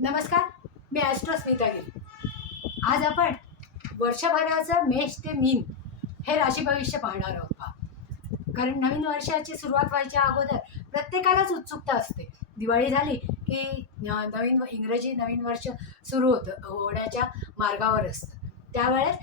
नमस्कार मी Austro Smita gill. आज आपण वर्षभराचं मेष ते मीन हे राशी भविष्य पाहणार आहोत पहा. कारण नवीन वर्षाची सुरुवात व्हायच्या अगोदर प्रत्येकालाच उत्सुकता असते. दिवाळी झाली की नवीन इंग्रजी नवीन वर्ष सुरू होतं होण्याच्या मार्गावर असतं. त्यावेळेस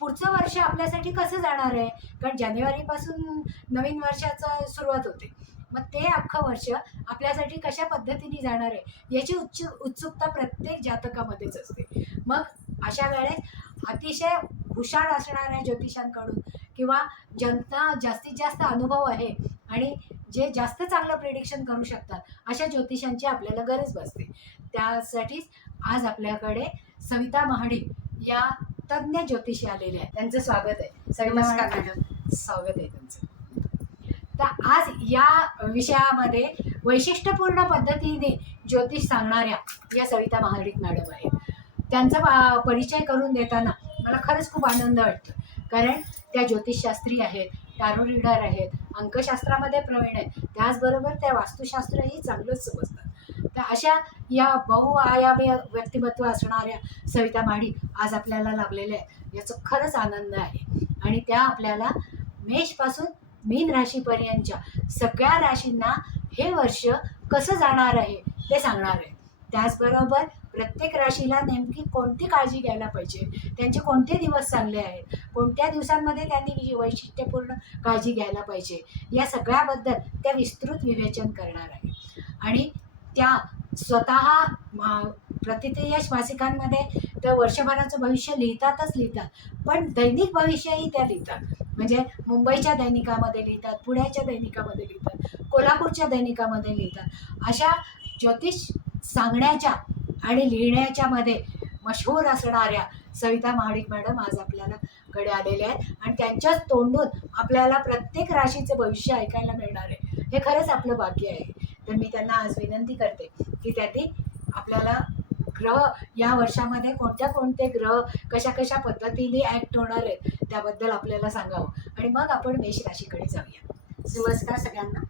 पुढचं वर्ष आपल्यासाठी कसं जाणार आहे? कारण जानेवारीपासून नवीन वर्षाचं सुरुवात होते. मग ते अख्खं वर्ष आपल्यासाठी कशा पद्धतीने जाणार आहे याची उच्च उत्सुकता प्रत्येक जातकामध्येच असते. मग अशा वेळेस अतिशय हुशार असणाऱ्या ज्योतिषांकडून किंवा ज्यांना जास्तीत जास्त अनुभव आहे आणि जे जास्त चांगलं प्रिडिक्शन करू शकतात अशा ज्योतिषांची आपल्याला गरज बसते त्यासाठीच आज आपल्याकडे सविता महाडिक या तज्ज्ञ ज्योतिषी आलेले आहेत. त्यांचं स्वागत आहे. नमस्कार मॅडम. स्वागत आहे त्यांचं. तर आज या विषयामध्ये वैशिष्ट्यपूर्ण पद्धतीने ज्योतिष सांगणाऱ्या या सविता महाडिक मॅडम आहेत. त्यांचा परिचय करून देताना मला खरंच खूप आनंद वाटतो. कारण त्या ज्योतिषशास्त्री आहेत टॅरो रीडर आहेत अंकशास्त्रामध्ये प्रवीण आहेत. त्याचबरोबर त्या वास्तुशास्त्रही चांगलंच समजतात. तर अशा या बहुआयामी व्यक्तिमत्व असणाऱ्या सविता माडी आज आपल्याला लाभलेल्या आहेत. याचं खरंच आनंद आहे. आणि त्या आपल्याला मेषपासून मीन राशीपर्यंतच्या सगळ्या राशींना हे वर्ष कसं जाणार आहे ते सांगणार आहे. त्याचबरोबर प्रत्येक राशीला नेमकी कोणती काळजी घ्यायला पाहिजे? त्यांचे कोणते दिवस चांगले आहेत? कोणत्या दिवसांमध्ये त्यांनी वैशिष्ट्यपूर्ण काळजी घ्यायला पाहिजे? या सगळ्याबद्दल त्या विस्तृत विवेचन करणार आहे. आणि त्या स्वतः प्रतितयश मासिकांमध्ये त्या वर्षभराचं भविष्य लिहितातच लिहितात. पण दैनिक भविष्यही त्या लिहितात. म्हणजे मुंबईच्या दैनिकामध्ये लिहितात पुण्याच्या दैनिकामध्ये लिहितात कोल्हापूरच्या दैनिकामध्ये लिहितात. अशा ज्योतिष सांगण्याच्या आणि लिहिण्याच्या मध्ये मशहूर असणाऱ्या सविता महाडिक मॅडम आज आपल्याला कडे आलेल्या आहेत आणि त्यांच्याच तोंडून आपल्याला प्रत्येक राशीचं भविष्य ऐकायला मिळणार आहे. हे खरंच आपलं भाग्य आहे. तर मी त्यांना आज विनंती करते की त्यांनी आपल्याला ग्रह या वर्षामध्ये कोणत्या कोणते ग्रह कशा कशा पद्धतीने ॲक्ट होणार आहेत त्याबद्दल आपल्याला सांगावं. आणि मग आपण मेष राशीकडे जाऊया. नमस्कार सगळ्यांना.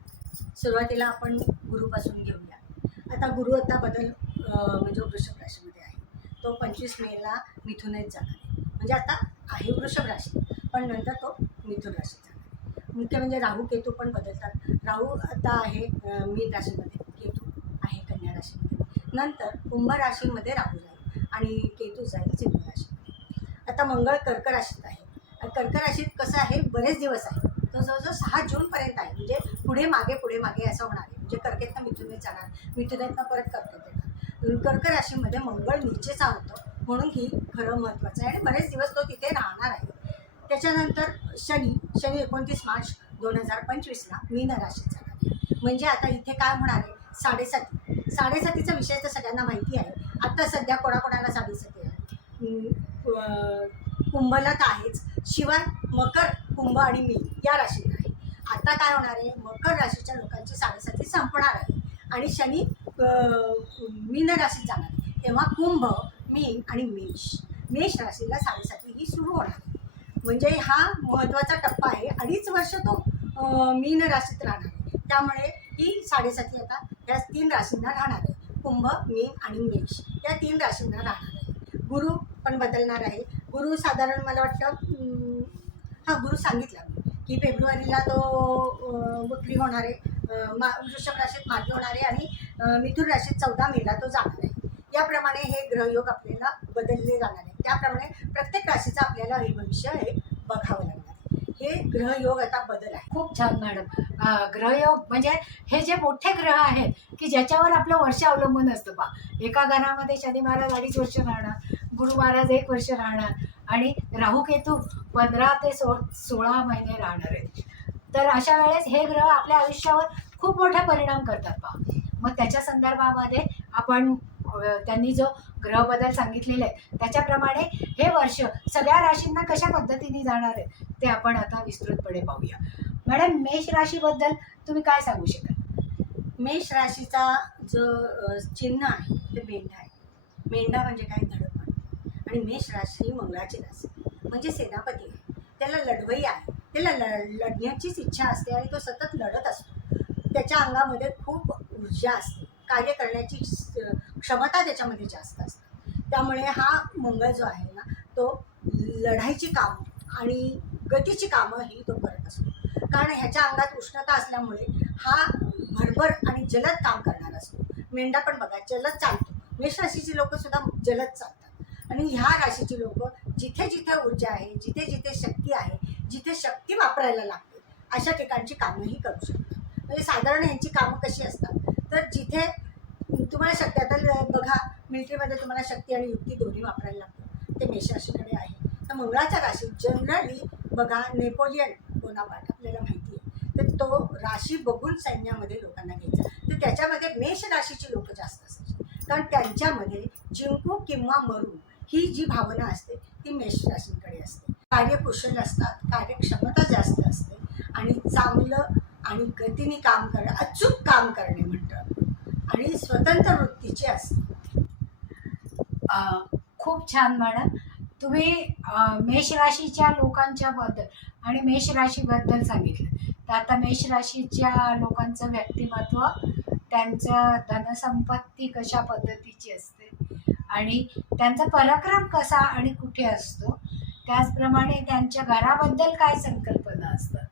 सुरुवातीला आपण गुरुपासून घेऊया. आता गुरु आता बदल म्हणजे वृषभ राशीमध्ये आहे. तो पंचवीस मेला मिथुनेत जाणार आहे. म्हणजे आता आहे वृषभ राशी पण नंतर तो मिथुन राशीत जाणार आहे. मुख्य म्हणजे राहू केतू पण बदलतात. राहू आता आहे मीन राशीमध्ये केतू आहे कन्या राशीमध्ये. नंतर कुंभ राशीमध्ये राहू जाईल आणि केतू जाईल सिंह राशीमध्ये. आता मंगळ कर्क राशीत आहे. आणि कर्क राशीत कसं आहे? बरेच दिवस आहे. तो जवळजवळ सहा जूनपर्यंत आहे. म्हणजे पुढे मागे पुढे मागे असं होणार आहे. म्हणजे कर्केतनं मिथुनेत जाणार. मिथुनेतनं परत कर्केत येणार. कर्क राशीमध्ये मंगळ नीचेचा होतो. म्हणून ही खरं महत्त्वाचं आहे. आणि बरेच दिवस तो तिथे राहणार आहे. त्याच्यानंतर शनी शनी एकोणतीस मार्च दोन हजार पंचवीसला मीन राशीत जाणार आहे. म्हणजे आता इथे काय होणार आहे? साडेसाती साडेसातीचा विषय तर सगळ्यांना माहिती आहे. आत्ता सध्या कोणाकोणाला साडेसाती आहे? कुंभला तर आहेच. शिवाय मकर कुंभ आणि मी या राशीला आहे. आता काय होणार आहे? मकर राशीच्या लोकांची साडेसाती संपणार आहे. आणि शनी मीन राशीत जाणार आहे. तेव्हा कुंभ मीन आणि मेष. मेष राशीला साडेसाती ही सुरू होणार आहे. म्हणजे हा महत्त्वाचा टप्पा आहे. अडीच वर्ष तो मीन राशीत राहणार आहे. त्यामुळे ही साडेसाती आता या तीन राशींना राहणार आहे. कुंभ मीन आणि मेष. या तीन राशींना राहणार आहे. गुरु पण बदलणार आहे. गुरु साधारण मला वाटतं हां हा गुरु सांगितलं. की फेब्रुवारीला तो वक्री होणार आहे. मा वृषभ राशीत मागे होणार आहे आणि मिथुन राशीत चौदा मेला तो जाणार आहे. याप्रमाणे हे ग्रहयोग आपल्याला बदलले जाणार आहे. त्याप्रमाणे प्रत्येक राशीचं आपल्याला हे भविष्य हे बघावं लागणार हे ग्रहयोग आता बदल आहे. खूप छान मॅडम. ग्रहयोग म्हणजे हे जे मोठे ग्रह आहेत की ज्याच्यावर आपलं वर्ष अवलंबून असतं. बा एका घरामध्ये शनी महाराज अडीच वर्ष राहणार गुरु महाराज एक वर्ष राहणार आणि राहू केतू पंधरा ते सो सोळा महिने राहणार आहेत. तर अशा वेळेस हे ग्रह आपल्या आयुष्यावर खूप मोठा परिणाम करतात बा मग त्याच्या संदर्भामध्ये आपण त्यांनी जो ग्रह बदल सांगितलेले आहे त्याच्याप्रमाणे हे वर्ष सगळ्या राशींना कशा पद्धतीने जाणार आहे ते आपण आता विस्तृतपणे पाहूया. मॅडम मेष राशीबद्दल तुम्ही काय सांगू शकाल? मेष राशीचा जो चिन्ह आहे ते मेंढा आहे. मेंढा म्हणजे काय? धडपण आणि मेष राशी मंगळाची राशी. म्हणजे सेनापती आहे. त्याला लढवई आहे. त्याला ल लढण्याचीच इच्छा असते आणि तो सतत लढत असतो. त्याच्या अंगामध्ये खूप ऊर्जा असते. कार्य करण्याची क्षमता त्याच्यामध्ये जास्त असते. त्यामुळे हा मंगळ जो आहे ना तो लढाईची कामं आणि गतीची कामं ही तो करत असतो. कारण ह्याच्या अंगात उष्णता असल्यामुळे हा भरभर आणि जलद काम करणार असतो. मेंढा पण बघा जलद चालतो. मेष राशीची लोक सुद्धा जलद चालतात. आणि ह्या राशीची लोक जिथे जिथे ऊर्जा आहे जिथे जिथे शक्ती आहे जिथे शक्ती वापरायला लागते अशा ठिकाणची कामंही करू शकतात. म्हणजे साधारण यांची कामं कशी असतात? तर जिथे तुम्हाला शक्ती आता बघा मिलिटरीमध्ये तुम्हाला शक्ती आणि युक्ती दोन्ही वापरायला लागतं ते मेष राशीकडे आहे. तर मंगळाच्या राशीत जनरली बघा नेपोलियन बोनापार्ट आपल्याला माहिती आहे. तर तो राशी बघून सैन्यामध्ये लोकांना घ्यायचा. तर त्याच्यामध्ये मेष राशीची लोक जास्त असायची. कारण त्यांच्यामध्ये जिंकू किंवा मरू ही जी भावना असते ती मेष राशींकडे असते. कार्यकुशल असतात कार्यक्षमता जास्त असते आणि चांगलं आणि गतीने काम करणं अचूक काम करणे म्हणतं आणि स्वतंत्र वृत्तीचे असते खूप छान मॅडम. तुम्ही मेष राशीच्या लोकांच्या बद्दल आणि मेष राशीबद्दल सांगितलं. तर आता मेष राशीच्या लोकांचं व्यक्तिमत्व त्यांचं धनसंपत्ती कशा पद्धतीची असते आणि त्यांचा पराक्रम कसा आणि कुठे असतो त्याचप्रमाणे त्यांच्या घराबद्दल काय संकल्पना असतात?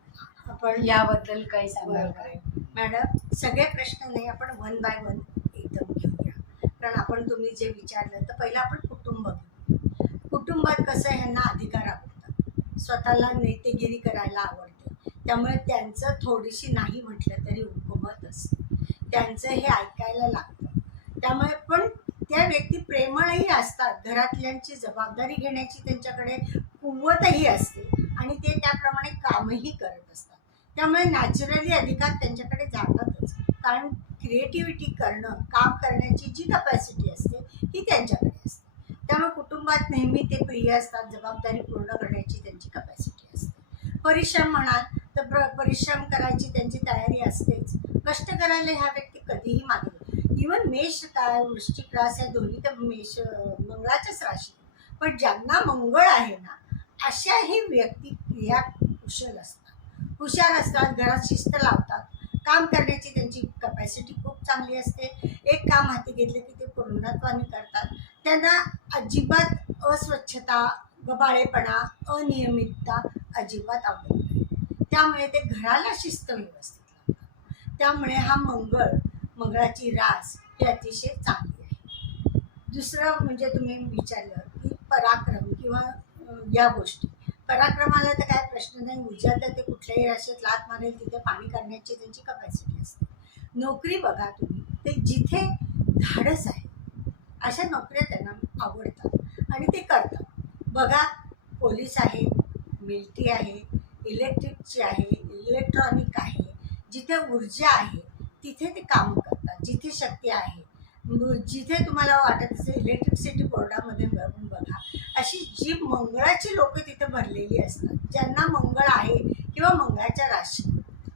आपण याबद्दल काही सांगाल काय मॅडम सगळे प्रश्न नाही आपण वन बाय वन एकदम घेऊया कारण आपण तुम्ही जे विचारलं तर पहिलं आपण कुटुंब कुटुंबात कसं ह्यांना अधिकार आवडतात स्वतःला नेतेगिरी करायला आवडते. त्यामुळे त्यांचं थोडीशी नाही म्हटलं तरी हुकुमत असते. त्यांचं हे ऐकायला लागतं. त्यामुळे पण त्या व्यक्ती प्रेमळही असतात. घरातल्यांची जबाबदारी घेण्याची त्यांच्याकडे कुवतही असते. आणि ते त्याप्रमाणे कामही करत असतात. त्यामुळे नॅचरली अधिकार त्यांच्याकडे जातातच. कारण क्रिएटिव्हिटी करणं काम करण्याची जी कपॅसिटी असते ती त्यांच्याकडे असते. त्यामुळे कुटुंबात नेहमी ते प्रिय असतात जबाबदारी पूर्ण करण्याची त्यांची कपॅसिटी असते. परिश्रम म्हणाल तर प्र परिश्रम करायची त्यांची तयारी असतेच. कष्ट करायला ह्या व्यक्ती कधीही मागे इवन मेष काय वृश्चिक रास या दोन्ही तर मेष मंगळाच्याच राशी. पण ज्यांना मंगळ आहे ना अशाही व्यक्ती क्रिया कुशल असतात. हुशार असतात घरात शिस्त लावतात. काम करण्याची त्यांची कपॅसिटी खूप चांगली असते. एक काम हाती घेतलं की ते पूर्णत्वाने करतात. त्यांना अजिबात अस्वच्छता गबाळेपणा अनियमितता अजिबात आवडत नाही. त्यामुळे ते घराला शिस्त व्यवस्थित लावतात. त्यामुळे हा मंगळ मंगळाची रास ही अतिशय चांगली आहे. दुसरं म्हणजे तुम्ही विचारलं की पराक्रम किंवा या गोष्टी. पराक्रमाला तर काय प्रश्न नाही. ऊर्जा तर ते कुठल्याही राशीत लात मारेल तिथे पाणी करण्याची त्यांची कपॅसिटी असते. नोकरी बघा तुम्ही. ते जिथे धाडस आहे अशा नोकऱ्या त्यांना आवडतात आणि ते करतात. बघा पोलीस आहे मिलिटरी आहे इलेक्ट्रिकची आहे इलेक्ट्रॉनिक आहे. जिथे ऊर्जा आहे तिथे ते काम करतात. जिथे शक्ती आहे जिथे तुम्हाला वाटत असेल इलेक्ट्रिसिटी बोर्डामध्ये बघून बघा. अशी जी मंगळाची लोक तिथे भरलेली असतात ज्यांना मंगळ आहे किंवा मंगळाच्या राशी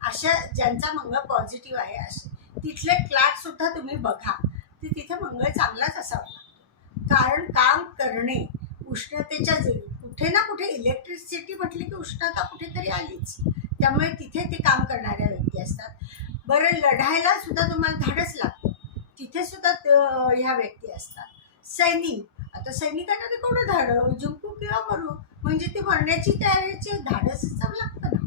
अशा ज्यांचा मंगळ पॉझिटिव्ह आहे असे तिथले फ्लॅट सुद्धा तुम्ही बघा ते तिथे मंगळ चांगलाच असावा लागतो. कारण काम करणे उष्णतेच्या जरी कुठे ना कुठे इलेक्ट्रिसिटी म्हटली की उष्णता कुठेतरी आलीच. त्यामुळे तिथे ते काम करणाऱ्या व्यक्ती असतात. बरं लढायला सुद्धा तुम्हाला धाडस लागतं. तिथे सुद्धा ह्या व्यक्ती असतात. सैनिक आता सैनिकांना ते कोणं धाड? जिंकू किंवा मरू? म्हणजे ते मरण्याची तयारीचे धाडस लागतं ना.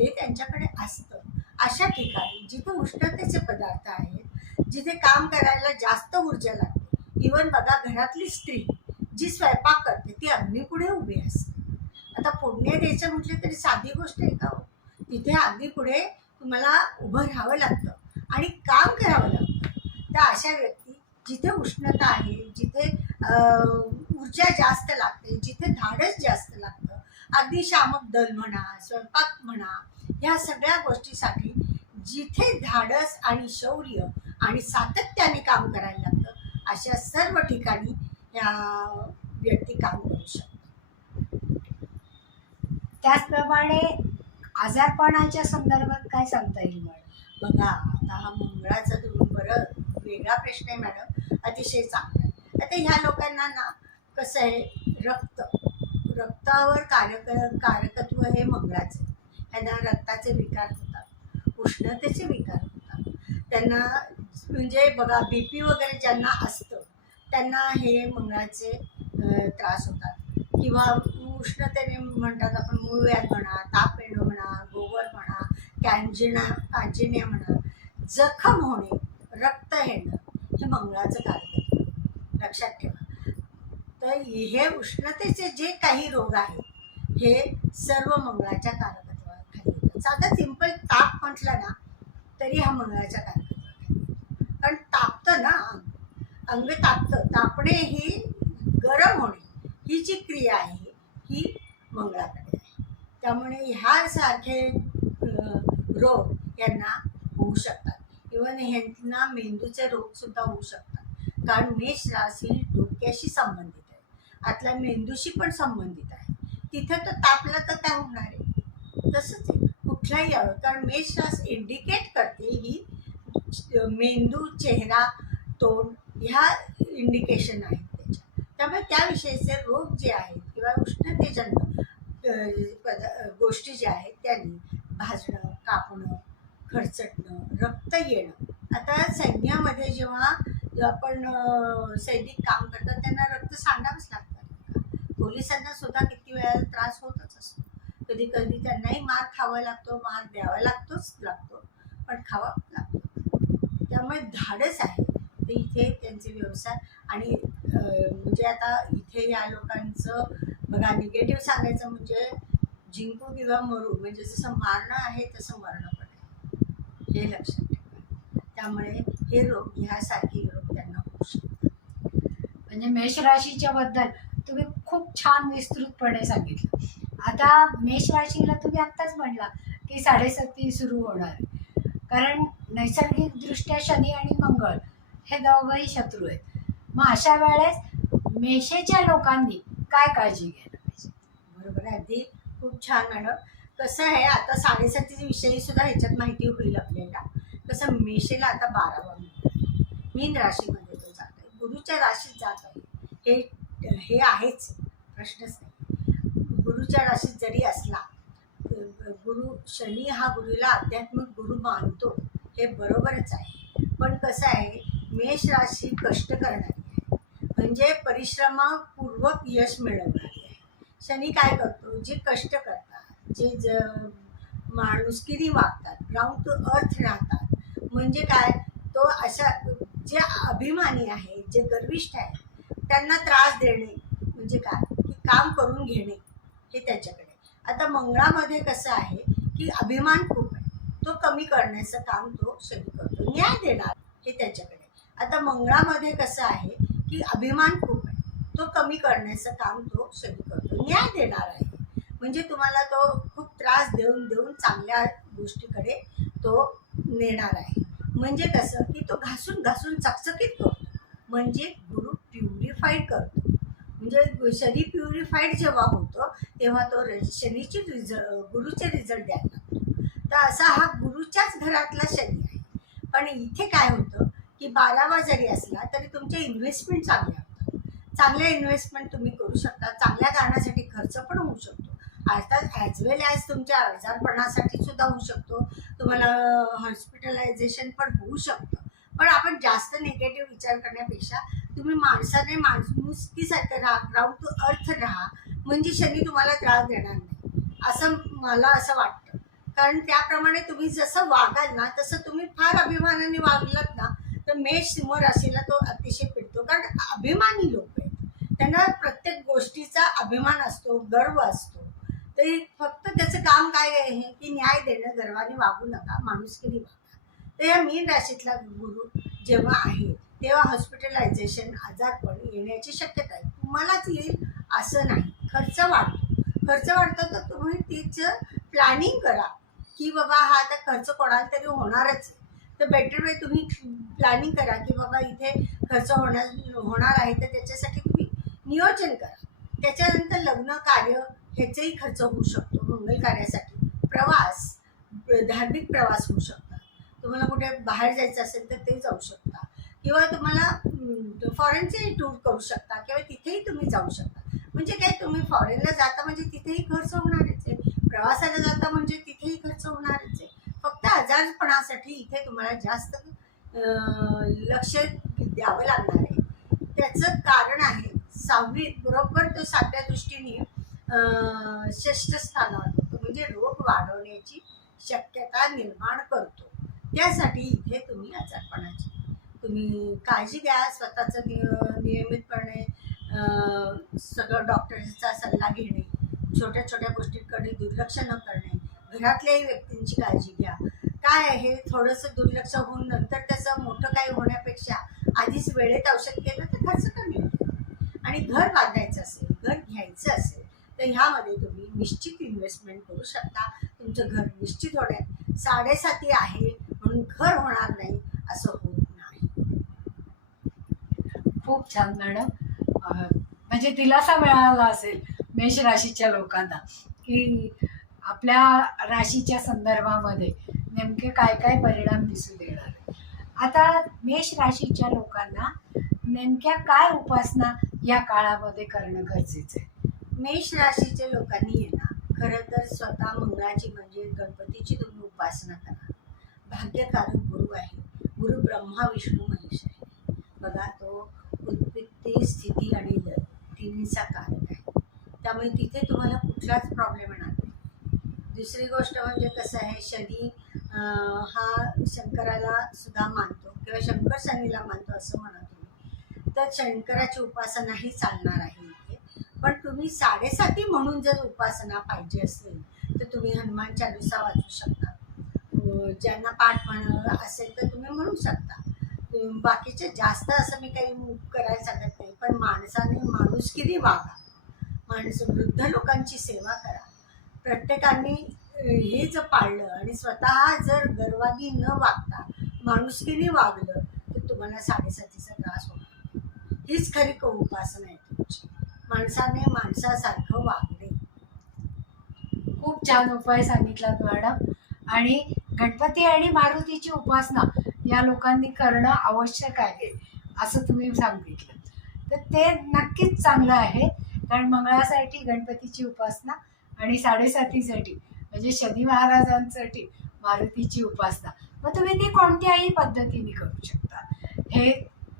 ते त्यांच्याकडे असतं. अशा ठिकाणी जिथे उष्णतेचे पदार्थ आहेत जिथे काम करायला जास्त ऊर्जा लागते. इवन बघा घरातली स्त्री जी स्वयंपाक करते ती अग्नीपुढे उभी असते. आता फोडण्या द्यायचं म्हटलं तरी साधी गोष्ट आहे का हो? तिथे अग्नीपुढे तुम्हाला उभं राहावं लागतं आणि काम करावं लागतं. तर अशा व्यक्ती जिथे उष्णता आहे जिथे अं, ऊर्जा जास्त लागते जिथे धाडस जास्त लागतं अग्निशामक दल म्हणा स्वयंपाक म्हणा या सगळ्या गोष्टीसाठी जिथे धाडस आणि शौर्य आणि सातत्याने काम करायला लागतं अशा सर्व ठिकाणी या व्यक्ती काम करू शकतात. त्याचप्रमाणे आजारपणाच्या संदर्भात काय सांगता येईल बघा आता हा मंगळाचा तुम्ही बरं वेगळा प्रश्न आहे मॅडम. अतिशय चांगला आहे. आता ह्या लोकांना ना कसं आहे रक्त रक्तावर कारक कारकत्व हे मंगळाचे ह्यांना रक्ताचे विकार होतात उष्णतेचे विकार होतात. त्यांना म्हणजे बघा बी पी वगैरे ज्यांना असतं त्यांना हे मंगळाचे त्रास होतात. किंवा उष्णतेने म्हणतात आपण मूळव्याध म्हणा ताप येणं म्हणा गोवर म्हणा कॅन्जिना कांजिन्या म्हणा जखम होणे रक्त येणं हे मंगळाचं कार्य. लक्षात ठेवा. तर हे उष्णतेचे जे काही रोग आहेत हे सर्व मंगळाच्या कारकत्वाखाली येतात. साधा सिंपल ताप म्हटलं ना तरी हा मंगळाच्या कारकत्वाखाली कारण तापतं ना अंग अंग तापतं. तापणे ही गरम होणे ही जी क्रिया आहे ही मंगळाकडे आहे. त्यामुळे ह्यासारखे रोग यांना होऊ शकतात. इवन ह्यांना मेंदूचे रोग सुद्धा होऊ शकतात. कारण मेष राशी डोक्याशी संबंधित आहे. आतल्या मेंदूशी पण संबंधित आहे. तिथे तर तापला तर काय होणार आहे. तसंच आहे. कुठलाही कारण मेष रास इंडिकेट करते ही मेंदू चेहरा तोंड ह्या इंडिकेशन आहेत त्याच्या. त्यामुळे त्याविषयीचे रोग जे आहेत किंवा उष्णतेजन्य पद गोष्टी ज्या आहेत त्यांनी भाजणं कापणं खरचटणं रक्त येणं. आता सैन्यामध्ये जेव्हा आपण सैनिक काम करतात त्यांना रक्त सांडावंच लागतं पोलिसांना सुद्धा किती वेळा त्रास होतच असतो. कधी कधी त्यांनाही मार खावा लागतो मार द्यावा लागतोच लागतो पण खावा लागतो. त्यामुळे धाडस आहे. ते इथे त्यांचे व्यवसाय आणि म्हणजे आता इथे या लोकांचं बघा निगेटिव्ह सांगायचं म्हणजे जिंकू किंवा मरू म्हणजे जसं मारणं आहे तसं मरणं. हे लक्षात ठेवा. त्यामुळे हे रोग ह्यासारखे रोग त्यांना होऊ शकतात. म्हणजे मेष राशीच्या बद्दल तुम्ही खूप छान विस्तृतपणे सांगितलं. आता मेष राशीला तुम्ही आत्ताच म्हटला की साडेसती सुरू होणार. कारण नैसर्गिकदृष्ट्या शनी आणि मंगळ हे दोघंही शत्रू आहेत. मग अशा वेळेस मेषेच्या लोकांनी काय काळजी घ्यायला पाहिजे? बरोबर आहे? अगदी खूप छान मॅडम. कसं आहे आता साडेसातीच्या विषयी सुद्धा ह्याच्यात माहिती होईल आपल्याला. कसं मेषेला आता बारावा मीन राशीमध्ये तो जात आहे. गुरुच्या राशीत जात आहे. हे हे आहेच प्रश्नच नाही. गुरुच्या राशीत जरी असला गुरु शनी हा गुरुला आध्यात्मिक गुरु मानतो. हे बरोबरच आहे. पण कसं आहे मेष राशी कष्ट करणारी आहे. म्हणजे परिश्रमापूर्वक यश मिळवणारी आहे. शनी काय करतो जे कष्ट करतात जे ज माणुसकिरी वागतात? ग्राउंड टू अर्थ राहतात. म्हणजे काय? तो अशा जे अभिमानी आहे जे गर्विष्ठ आहे त्यांना त्रास देणे म्हणजे काय? की काम करून घेणे हे त्याच्याकडे. आता मंगळामध्ये कसं आहे की अभिमान खूप आहे. तो कमी करण्याचं काम तो शनी करतो. न्याय देणार हे त्याच्याकडे. आता मंगळामध्ये कसं आहे की अभिमान खूप आहे. तो कमी करण्याचं काम तो शनी करतो. न्याय देणार आहे. म्हणजे तुम्हाला तो खूप त्रास देऊन देऊन चांगल्या गोष्टीकडे तो नेणार आहे. म्हणजे कसं की तो घासून घासून चकचकीत करतो. म्हणजे गुरु प्युरिफाईड करतो. म्हणजे शनी प्युरिफाईड जेव्हा होतो तेव्हा तो शनीचे शनीची रिझ गुरुचे रिझल्ट द्यायला लागतो. तर असा हा गुरुच्याच घरातला शनी आहे. पण इथे काय होतं की बारावा जरी असला तरी तुमच्या इन्व्हेस्टमेंट चांगल्या होतात चांगल्या इन्व्हेस्टमेंट तुम्ही करू शकता. चांगल्या कारणासाठी खर्च पण होऊ शकतो. अर्थात ॲज वेल ॲज तुमच्या आजारपणासाठी सुद्धा होऊ शकतो. तुम्हाला हॉस्पिटलायझेशन पण होऊ शकतं. पण आपण जास्त निगेटिव्ह विचार करण्यापेक्षा तुम्ही माणसाने माणुसकीसारखं राहा ग्राउंड टू अर्थ राहा. म्हणजे शनी तुम्हाला त्रास देणार नाही. असं मला असं वाटतं. कारण त्याप्रमाणे तुम्ही जसं वागाल ना तसं तुम्ही फार अभिमानाने वागलात ना तर मेष सिंह राशीला तो अतिशय पिडतो. कारण अभिमानी लोक आहेत. त्यांना प्रत्येक गोष्टीचा अभिमान असतो गर्व असतो. ते फक्त त्याचं काम काय आहे की न्याय देणं गर्वाने वागू नका माणुसकीने वागा. तर या मीन राशीतला गुरु जेव्हा आहे तेव्हा हॉस्पिटलायझेशन आजारपण येण्याची शक्यता आहे. तुम्हालाच येईल असं नाही. खर्च वाढतो. खर्च वाढतो तर तुम्ही तिचं प्लॅनिंग करा की बाबा हा आता खर्च कोणाला तरी होणारच आहे. तर बेटर वे तुम्ही प्लॅनिंग करा की बाबा इथे खर्च होणार होणार आहे तर त्याच्यासाठी तुम्ही नियोजन करा. त्याच्यानंतर लग्न कार्य ह्याचाही खर्च होऊ शकतो मंगल कार्यासाठी. प्रवास धार्मिक प्रवास होऊ शकतात. तुम्हाला कुठे बाहेर जायचं असेल तर ते जाऊ शकता. किंवा तुम्हाला फॉरेनचे टूर करू शकता किंवा तिथेही तुम्ही जाऊ शकता. म्हणजे काय तुम्ही फॉरेनला जाता म्हणजे तिथेही खर्च होणारच आहे. प्रवासाला जाता म्हणजे तिथेही खर्च होणारच आहे. फक्त आजारपणासाठी इथे तुम्हाला जास्त लक्ष द्यावं लागणार आहे. त्याचं कारण आहे सहावी बरोबर तो सातव्या दृष्टीने श्रेष्ठ स्थानावर म्हणजे रोग वाढवण्याची शक्यता निर्माण करतो. त्यासाठी इथे तुम्ही आजारपणाची तुम्ही काळजी घ्या स्वतःचं नियमितपणे सगळं डॉक्टरचा सल्ला घेणे छोट्या छोट्या गोष्टींकडे दुर्लक्ष न करणे घरातल्याही व्यक्तींची काळजी घ्या. काय आहे? थोडंसं दुर्लक्ष होऊन नंतर त्याचं मोठं काही होण्यापेक्षा आधीच वेळेत औषध केलं तर खर्च कमी होतो. आणि घर बांधायचं असेल घर घ्यायचं असेल तर ह्यामध्ये तुम्ही निश्चित इन्व्हेस्टमेंट करू शकता. तुमचं घर निश्चित होण्यात साडेसाती आहे म्हणून घर होणार नाही असं होत नाही. खूप छान मॅडम. म्हणजे दिलासा मिळाला असेल मेष राशीच्या लोकांना की आपल्या राशीच्या संदर्भामध्ये नेमके काय काय परिणाम दिसून येणार? आता मेष राशीच्या लोकांना नेमक्या काय उपासना या काळामध्ये करणं गरजेचं आहे? मेष राशीच्या लोकांनी येणार. खरं तर स्वतः मंगळाची म्हणजे गणपतीची तुम्ही उपासना करा. भाग्यकारक गुरु आहे. गुरु ब्रह्मा विष्णू महेश आहे. बघा तो उत्पत्ती स्थिती आणि लय तिन्हीचा कारक आहे. त्यामुळे तिथे तुम्हाला कुठलाच प्रॉब्लेम येणार नाही. दुसरी गोष्ट म्हणजे कसं आहे शनी हा शंकराला सुद्धा मानतो किंवा शंकर शनीला मानतो असं म्हणा तुम्ही. तर शंकराची उपासना ही चालणार आहे. पण तुम्ही साडेसाती म्हणून जर उपासना पाहिजे असेल तर तुम्ही हनुमान चालिसा वाचू शकता. ज्यांना पाठ म्हण असेल तर तुम्ही म्हणू शकता. बाकीचे जास्त असं मी काही करायला सांगत नाही पण माणसाने माणुसकीने वागा. माणूस वृद्ध लोकांची सेवा करा. प्रत्येकाने हे जर पाळलं आणि स्वतः जर गर्वानी न वागता माणुसकीने वागलं तर तुम्हाला साडेसातीचा त्रास होणार. हीच खरी उपासना आहे. माणसाने माणसासारखं वागणे. खूप छान उपाय सांगितलात मॅडम. आणि गणपती आणि मारुतीची उपासना या लोकांनी करणं आवश्यक आहे असं तुम्ही सांगितलं. तर ते नक्कीच चांगलं आहे कारण मंगळासाठी गणपतीची उपासना आणि साडेसातीसाठी म्हणजे शनी महाराजांसाठी मारुतीची उपासना. मग तुम्ही ती कोणत्याही पद्धतीने करू शकता. हे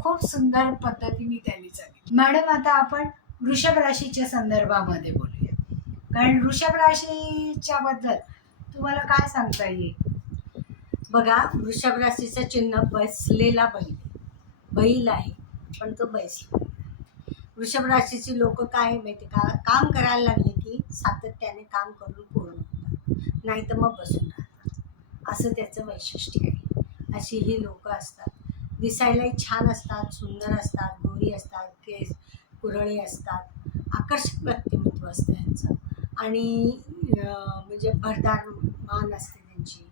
खूप सुंदर पद्धतीने त्यांनी सांगितलं. मॅडम आता आपण वृषभ राशीच्या संदर्भामध्ये बोलूया. कारण वृषभ राशीच्या बद्दल तुम्हाला काय सांगता येईल? बघा वृषभ राशीचं चिन्ह बसलेला बैल बैल आहे पण तो बैसला वृषभ राशीची लोक काय माहिती का? काम करायला लागले की सातत्याने काम करून पूर्ण होतात. नाही तर मग बसून राहतात. असं त्याचं वैशिष्ट्य आहे. अशी ही लोक असतात. दिसायलाही छान असतात सुंदर असतात गोरी असतात केस कुरळे असतात. आकर्षक व्यक्तिमत्व असतं यांचं आणि म्हणजे भरदार मान असते त्यांची.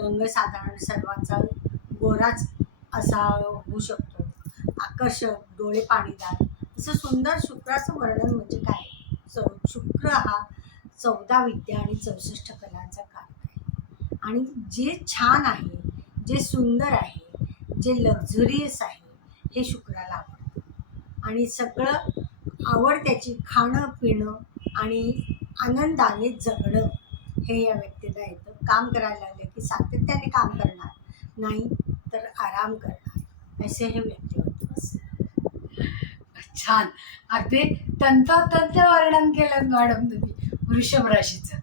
रंग साधारण सर्वांचा गोराच असा होऊ शकतो. आकर्षक डोळे पाणीदार. असं सुंदर शुक्राचं वर्णन म्हणजे काय? चौ शुक्र हा चौदा विद्या आणि चौसष्ट कलांचा कारक आहे. आणि जे छान आहे जे सुंदर आहे जे लक्झुरियस आहे हे शुक्राला आवडतं. आणि सगळं आवड त्याची खाणं पिणं आणि आनंदाने जगणं हे या व्यक्तीला येतं. काम करायला लागले की सातत्याने काम करणार नाही तर आराम करणार. असे हे व्यक्तिमत्व असतं छान. अगदी तंतोतंत वर्णन केलं मॅडम तुम्ही वृषभ राशीचं.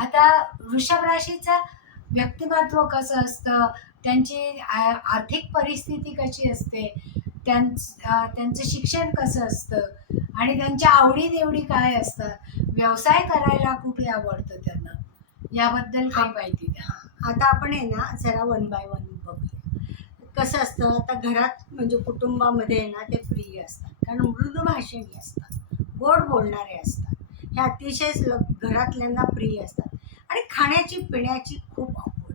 आता वृषभ राशीचं व्यक्तिमत्व कसं असतं? त्यांची आर्थिक परिस्थिती कशी असते? त्यांच शिक्षण कसं असतं? आणि त्यांच्या आवडीनिवडी काय असतात? व्यवसाय करायला कुठे आवडतं त्यांना. याबद्दल काही माहिती द्या. हां. आता आपण आहे ना जरा वन बाय वन बघूया. कसं असतं? आता घरात म्हणजे कुटुंबामध्ये आहे ना ते प्रिय असतात. कारण मृदुभाषणी असतात. गोड बोलणारे असतात. हे अतिशय घरातल्यांना प्रिय असतात. आणि खाण्याची पिण्याची खूप आवड.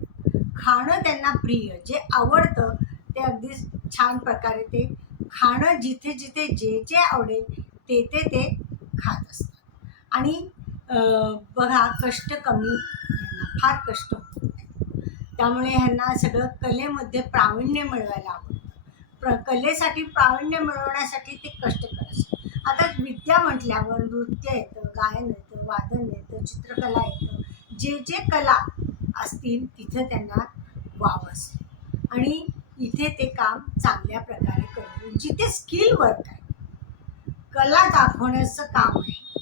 खाणं त्यांना प्रिय. जे आवडतं ते अगदी छान प्रकारे ते खाणं जिथे जिथे जे जे आवडेल ते ते ते खात असतात. आणि बघा कष्ट कमी यांना फार कष्ट होत नाही. त्यामुळे ह्यांना सगळं कलेमध्ये प्रावीण्य मिळवायला आवडतं. प्र कलेसाठी प्रावीण्य मिळवण्यासाठी ते कष्ट करत आता विद्या म्हटल्यावर नृत्य येतं गायन येतं वादन येतं चित्रकला येतं. जे जे कला असतील तिथं त्यांना वाव असतो. आणि इथे ते काम चांगल्या प्रकारे जिथे स्किल वर्क आहे. कला दाखवण्याचं काम आहे.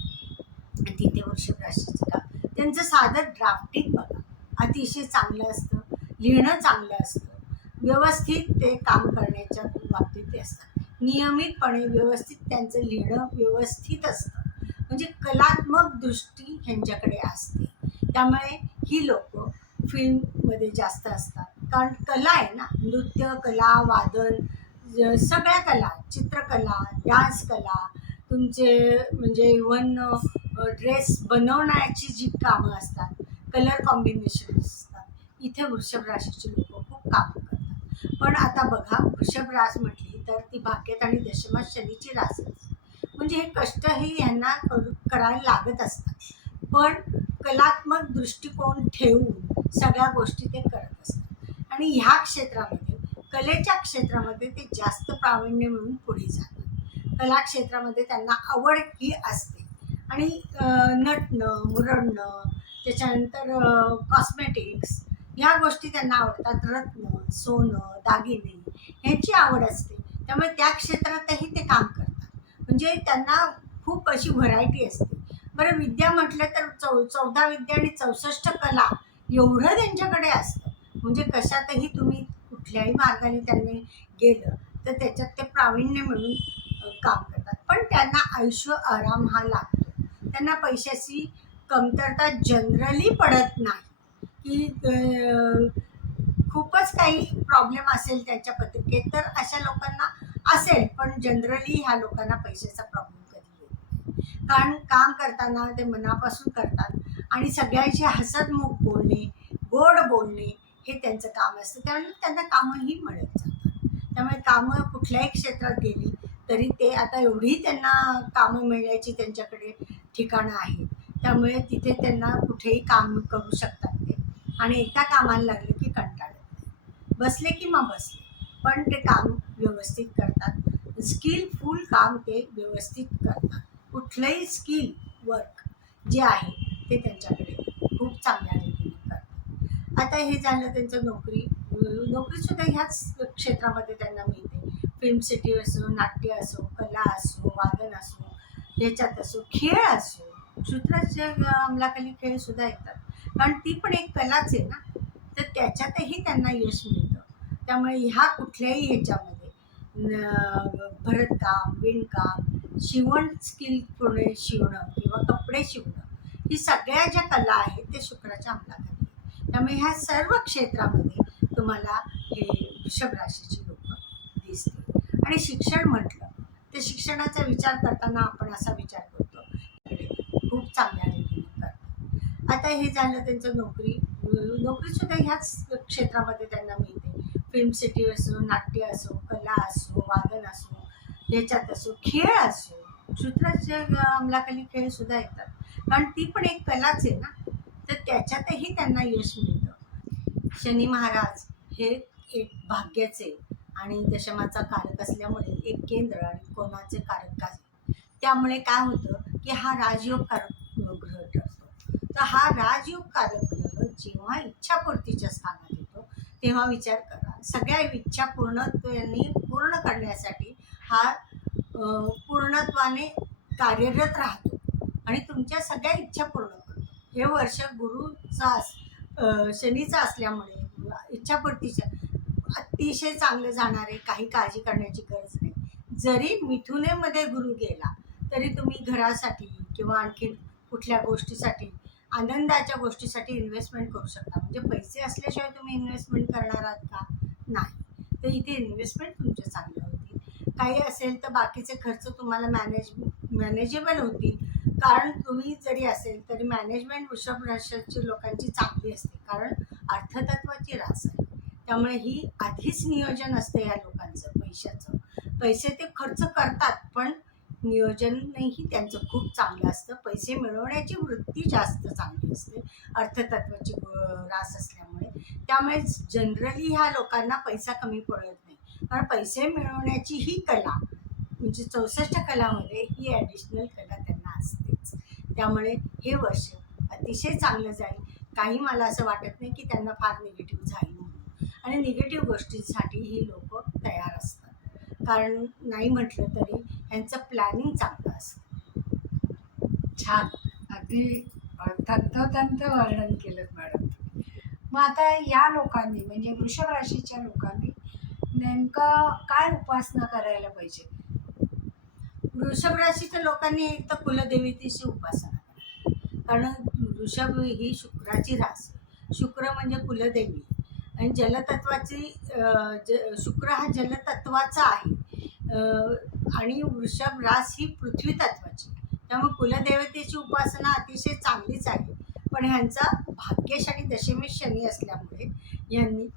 आणि तिथे वृषभ राशीचं काम. त्यांचं साधं ड्राफ्टिंग बघा. अतिशय चांगलं असतं. लिहिणं चांगलं असतं. व्यवस्थित ते काम करण्याच्या बाबतीत ते असतात. नियमितपणे व्यवस्थित त्यांचं लिहिणं व्यवस्थित असतं. म्हणजे कलात्मक दृष्टी ह्यांच्याकडे असते. त्यामुळे ही लोक फिल्ममध्ये जास्त असतात. कारण कला आहे ना नृत्य कला वादन सगळ्या कला चित्रकला डान्स कला तुमचे म्हणजे इवन ड्रेस बनवण्याची जी कामं असतात कलर कॉम्बिनेशन असतात इथे वृषभ राशीचे लोक खूप कामं करतात. पण आता बघा वृषभ रास म्हटली तर ती भाग्यत आणि दशमात शनीची रास असते. म्हणजे हे कष्ट हे यांना करू करायला लागत असतात. पण कलात्मक दृष्टिकोन ठेवून सगळ्या गोष्टी ते करत असतात. आणि ह्या क्षेत्रामध्ये कलेच्या क्षेत्रामध्ये ते जास्त प्रावीण्य मिळून पुढे जातात. कला क्षेत्रामध्ये त्यांना आवड ही असते. आणि नटणं मुरडणं त्याच्यानंतर कॉस्मेटिक्स ह्या गोष्टी त्यांना आवडतात. रत्न सोनं दागिने ह्याची आवड असते. त्यामुळे त्या क्षेत्रातही ते काम करतात. म्हणजे त्यांना खूप अशी व्हरायटी असते. बरं विद्या म्हटलं तर चौ चौदा विद्या आणि चौसष्ट कला एवढं त्यांच्याकडे असतं. म्हणजे कशातही तुम्ही कुठल्याही मार्गाने त्यांनी गेलं तर त्याच्यात ते प्रावीण्य मिळून काम करतात. पण त्यांना आयुष्य आराम हा लागतो. त्यांना पैशाची कमतरता जनरली पडत नाही. की खूपच काही प्रॉब्लेम असेल त्यांच्या पत्रिकेत तर अशा लोकांना असेल पण जनरली ह्या लोकांना पैशाचा प्रॉब्लेम कधी येत कारण काम करताना ते मनापासून करतात. आणि सगळ्यांशी हसतमुख बोलणे गोड बोलणे हे त्यांचं काम असतं. त्यामुळे त्यांना कामंही मिळत जातात त्यामुळे कामं कुठल्याही क्षेत्रात गेली तरी ते आता एवढी त्यांना कामं मिळण्याची त्यांच्याकडे ठिकाणं आहेत. त्यामुळे तिथे त्यांना कुठेही काम करू शकतात ते. आणि एकदा कामाला लागले की कंटाळत नाही बसले की मग बसले. पण ते काम व्यवस्थित करतात. स्किलफुल काम ते व्यवस्थित करतात. कुठलंही स्किल वर्क जे आहे ते त्यांच्याकडे खूप चांगल्या आता हे झालं त्यांचं नोकरी. नोकरीसुद्धा ह्याच क्षेत्रामध्ये त्यांना मिळते. फिल्म सिटी असो नाट्य असो कला असो वादन असो ह्याच्यात असो खेळ असो सूत्राच्या अंमलाखाली खेळ सुद्धा येतात. कारण ती पण एक कलाच आहे ना. तर त्याच्यातही त्यांना यश मिळतं. त्यामुळे ह्या कुठल्याही ह्याच्यामध्ये भरतकाम विणकाम शिवण स्किल पुणे शिवणं किंवा कपडे शिवणं ही सगळ्या ज्या कला आहेत ते शुक्राच्या अंमलाखाली त्यामुळे ह्या सर्व क्षेत्रामध्ये तुम्हाला हे वृषभ राशीची लोक दिसतील. आणि शिक्षण म्हटलं तर शिक्षणाचा विचार करताना आपण असा विचार करतो खूप चांगल्या रीतीने करतो आता हे झालं त्यांचं नोकरी नोकरीसुद्धा ह्याच क्षेत्रामध्ये त्यांना मिळते. फिल्म सिटी असो नाट्य असो कला असो वादन असो ह्याच्यात असो खेळ असो सूत्राच्या अंमलाखाली खेळ सुद्धा येतात. कारण ती पण एक कलाच आहे ना. तर त्याच्यातही त्यांना यश मिळतं. शनी महाराज हे एक भाग्याचे आणि दशमाचा कारक असल्यामुळे एक केंद्र आणि कोणाचे कारक आहे त्यामुळे काय होतं की हा राजयोग कारक ग्रह ठरतो. तर हा राजयोग कारक ग्रह जेव्हा इच्छापूर्तीच्या स्थानात येतो तेव्हा विचार करा. सगळ्या इच्छा पूर्णत्वाने पूर्ण करण्यासाठी हा पूर्णत्वाने कार्यरत राहतो आणि तुमच्या सगळ्या इच्छा पूर्ण हे वर्ष गुरुचा शनीचा असल्यामुळे इच्छापूर्तीच्या अतिशय चांगलं जाणारे काही काळजी करण्याची गरज नाही. जरी मिथुनेमध्ये गुरु गेला तरी तुम्ही घरासाठी किंवा आणखी कुठल्या गोष्टीसाठी आनंदाच्या गोष्टीसाठी इन्व्हेस्टमेंट करू शकता. म्हणजे पैसे असल्याशिवाय तुम्ही इन्व्हेस्टमेंट करणार आहात का? नाही. तर इथे इन्व्हेस्टमेंट तुमचे चांगले होतील. काही असेल तर बाकीचे खर्च तुम्हाला मॅनेज मॅनेजेबल होतील. कारण तुम्ही जरी असेल तरी मॅनेजमेंट वृषभ राशीची लोकांची चांगली असते. कारण अर्थतत्वाची रास आहे. त्यामुळे ही आधीच नियोजन असते या लोकांचं पैशाचं. पैसे ते खर्च करतात पण नियोजनही त्यांचं खूप चांगलं असतं. पैसे मिळवण्याची वृत्ती जास्त चांगली असते. अर्थतत्वाची रास असल्यामुळे. त्यामुळे जनरली ह्या लोकांना पैसा कमी पडत नाही. कारण पैसे मिळवण्याची ही कला म्हणजे चौसष्ट कलामध्ये ही ॲडिशनल कला त्यामुळे हे वर्ष अतिशय चांगलं जाईल. काही मला असं वाटत नाही की त्यांना फार निगेटिव्ह झाली म्हणून. आणि निगेटिव्ह गोष्टींसाठी ही लोक तयार असतात. कारण नाही म्हटलं तरी ह्यांचं प्लॅनिंग चांगलं असतं. छान. अगदी तंतोतंत वर्णन केलं मॅडम मग आता या लोकांनी म्हणजे वृषभ राशीच्या लोकांनी नेमकं काय उपासना करायला पाहिजे? वृषभ राशीच्या लोकांनी एक तर कुलदेवतेची उपासना कारण वृषभ ही शुक्राची रास शुक्र म्हणजे कुलदेवी. आणि जलतत्वाची ज शुक्र हा जलतत्वाचा आहे. आणि वृषभ रास ही पृथ्वी तत्वाची त्यामुळे कुलदेवतेची उपासना अतिशय चांगलीच आहे. पण ह्यांचा भाग्यशाली आणि दशमेश शनी असल्यामुळे यांनी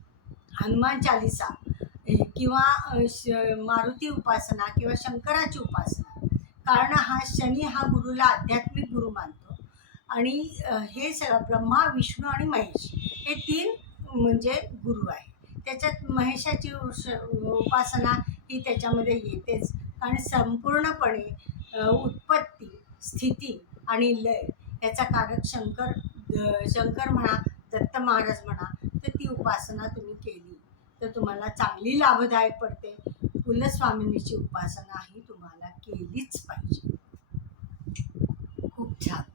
हनुमान चालिसा किंवा श- मारुती उपासना किंवा शंकराची उपासना. कारण हा शनी हा गुरुला आध्यात्मिक गुरु मानतो. आणि हे सगळं ब्रह्मा विष्णू आणि महेश हे तीन म्हणजे गुरु आहे त्याच्यात महेशाची उपासना ही त्याच्यामध्ये येतेच. कारण संपूर्णपणे उत्पत्ती स्थिती आणि लय याचा कारक शंकर शंकर म्हणा दत्त महाराज म्हणा तर ती उपासना तुम्ही केली. तर तुम्हाला चांगली लाभदायक पडते. कुलस्वामिनीची उपासना ही तुम्हाला केलीच पाहिजे. खूप छान.